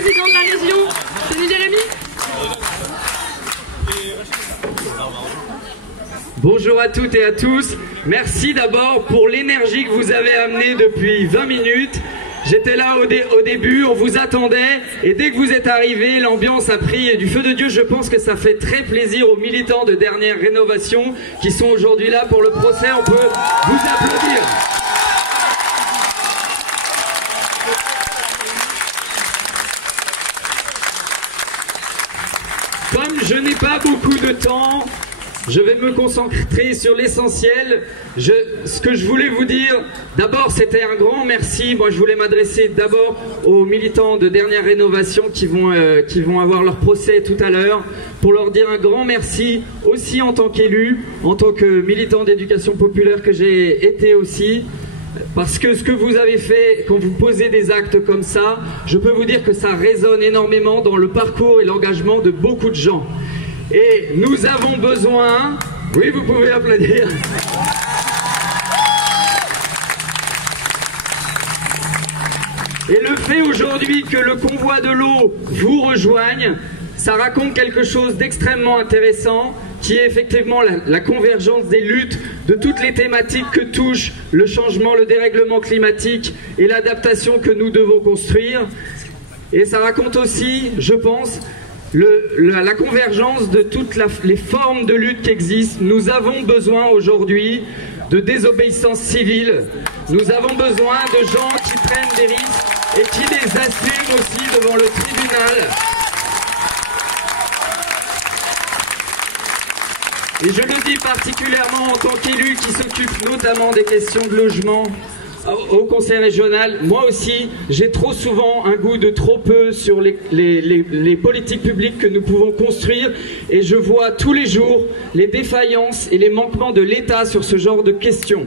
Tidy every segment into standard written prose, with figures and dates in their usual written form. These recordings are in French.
président de la région, c'est Jérémy. Bonjour à toutes et à tous. Merci d'abord pour l'énergie que vous avez amenée depuis 20 minutes. J'étais là au début, on vous attendait et dès que vous êtes arrivés, l'ambiance a pris du feu de Dieu. Je pense que ça fait très plaisir aux militants de Dernière Rénovation qui sont aujourd'hui là pour le procès. On peut vous applaudir. Comme je n'ai pas beaucoup de temps, je vais me concentrer sur l'essentiel. Ce que je voulais vous dire, d'abord c'était un grand merci. Moi je voulais m'adresser d'abord aux militants de Dernière Rénovation qui vont avoir leur procès tout à l'heure, pour leur dire un grand merci aussi en tant qu'élu, en tant que militant d'éducation populaire que j'ai été aussi. Parce que ce que vous avez fait, quand vous posez des actes comme ça, je peux vous dire que ça résonne énormément dans le parcours et l'engagement de beaucoup de gens. Et nous avons besoin... Oui, vous pouvez applaudir. Et le fait aujourd'hui que le convoi de l'eau vous rejoigne, ça raconte quelque chose d'extrêmement intéressant, qui est effectivement la convergence des luttes de toutes les thématiques que touchent le changement, le dérèglement climatique et l'adaptation que nous devons construire. Et ça raconte aussi, je pense, la convergence de toutes les formes de lutte qui existent. Nous avons besoin aujourd'hui de désobéissance civile. Nous avons besoin de gens qui prennent des risques et qui les assument aussi devant le tribunal. Et je le dis particulièrement en tant qu'élu qui s'occupe notamment des questions de logement au conseil régional. Moi aussi, j'ai trop souvent un goût de trop peu sur les politiques publiques que nous pouvons construire, et je vois tous les jours les défaillances et les manquements de l'État sur ce genre de questions.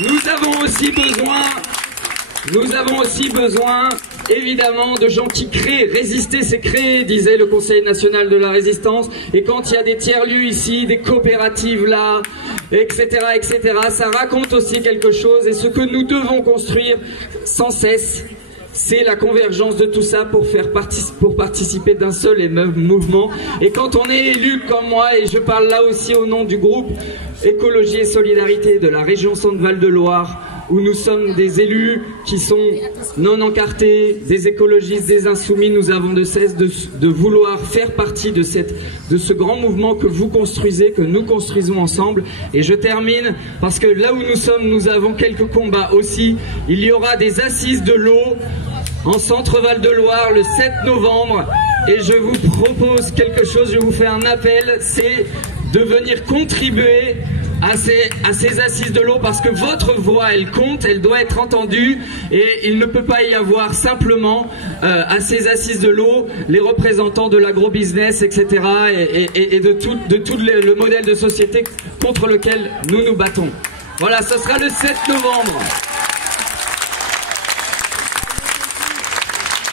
Nous avons aussi besoin évidemment de gens qui créent. Résister, c'est créer, disait le Conseil national de la résistance. Et quand il y a des tiers-lieux ici, des coopératives là, etc., ça raconte aussi quelque chose. Et ce que nous devons construire sans cesse, c'est la convergence de tout ça pour participer d'un seul et même mouvement. Et quand on est élu comme moi, et je parle là aussi au nom du groupe Écologie et Solidarité de la région Centre-Val de Loire, où nous sommes des élus qui sont non encartés, des écologistes, des insoumis, nous avons de cesse de vouloir faire partie de ce grand mouvement que vous construisez, que nous construisons ensemble. Et je termine parce que là où nous sommes, nous avons quelques combats aussi. Il y aura des assises de l'eau en Centre-Val de Loire le 7 novembre. Et je vous propose quelque chose, je vous fais un appel, c'est de venir contribuer à ces assises de l'eau, parce que votre voix, elle compte, elle doit être entendue, et il ne peut pas y avoir simplement à ces assises de l'eau les représentants de l'agrobusiness, etc. et de tout le modèle de société contre lequel nous nous battons. Voilà, ce sera le 7 novembre.